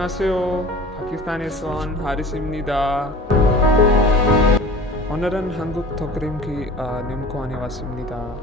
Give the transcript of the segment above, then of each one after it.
안녕하세요. 파키스탄에서 온 하리스입니다. 오늘은 한국 더크림키 님코안에 왔습니다.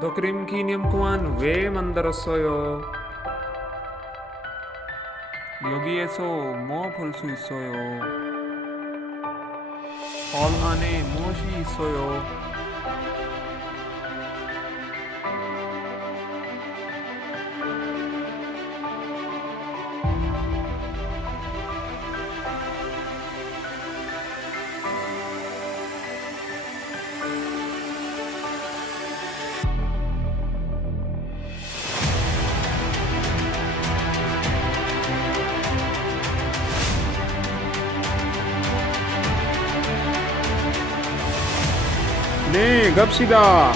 더크림키 님코안 왜 만들었어요? 여기에서 뭐 볼 수 있어요? 홀 안에 무엇이 있어요? 네, 갑시다.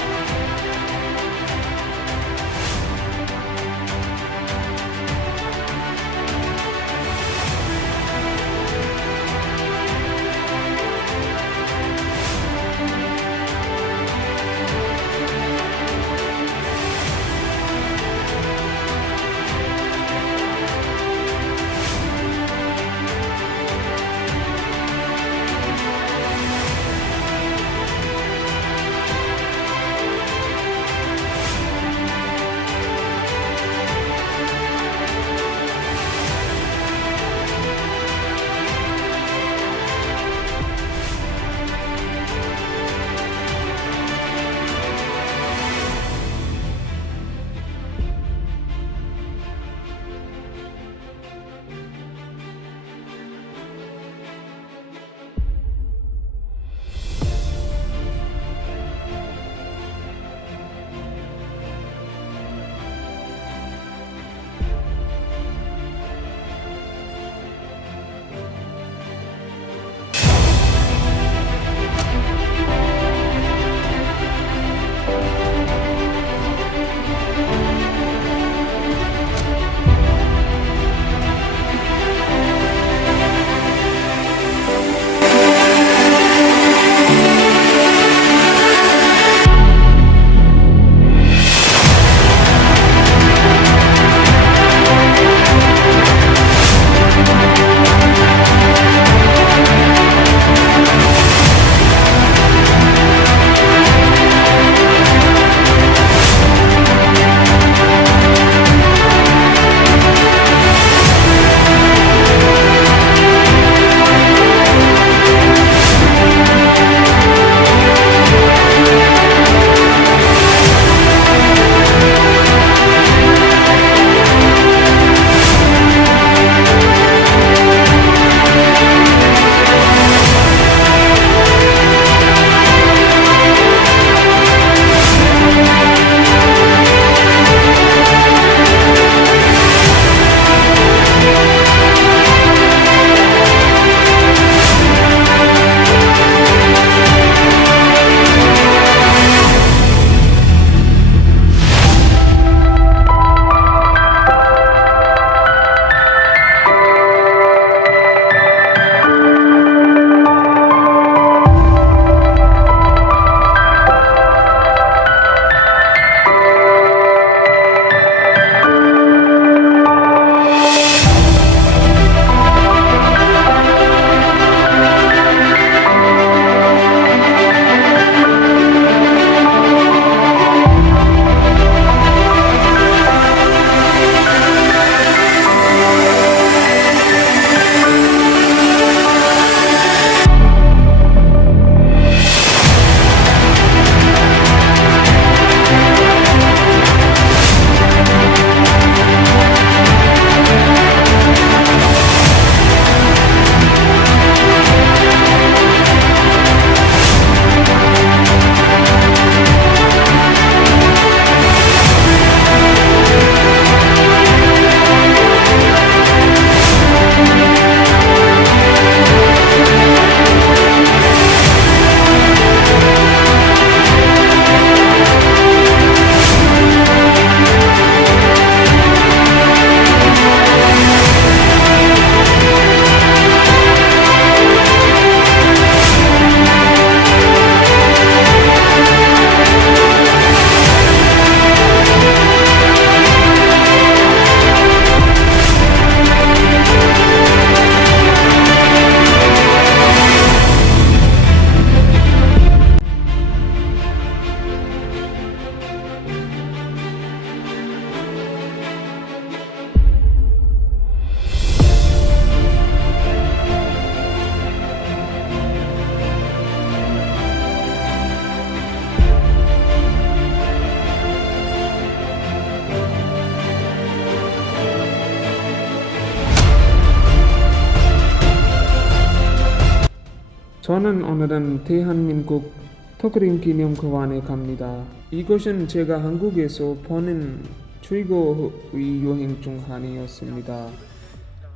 저는 오늘은 대한민국 토크림 기념공원에 갑니다. 이곳은 제가 한국에서 보는 최고의 여행 중 하나였습니다.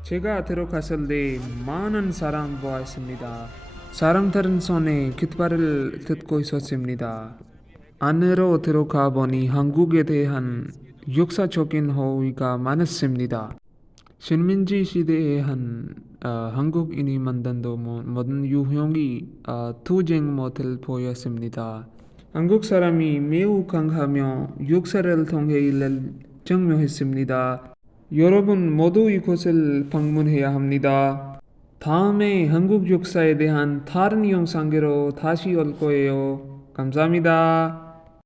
제가 들어갔을 때 많은 사람 보았습니다. 사람들은 손에 깃발을 듣고 있었습니다. 안으로 들어가 보니 한국에 대한 역사적인 호의가 많았습니다. 식민지 시대에 한국인이 만든 모든 유형이 투쟁 모델 보였습니다. 한국 사람이 매우 강하며 역사를 통해 이를 증명했습니다. 여러분 모두 이곳을 방문해야 합니다. 다음에 한국 역사에 대한 다른 영상으로 다시 올 거예요. 감사합니다.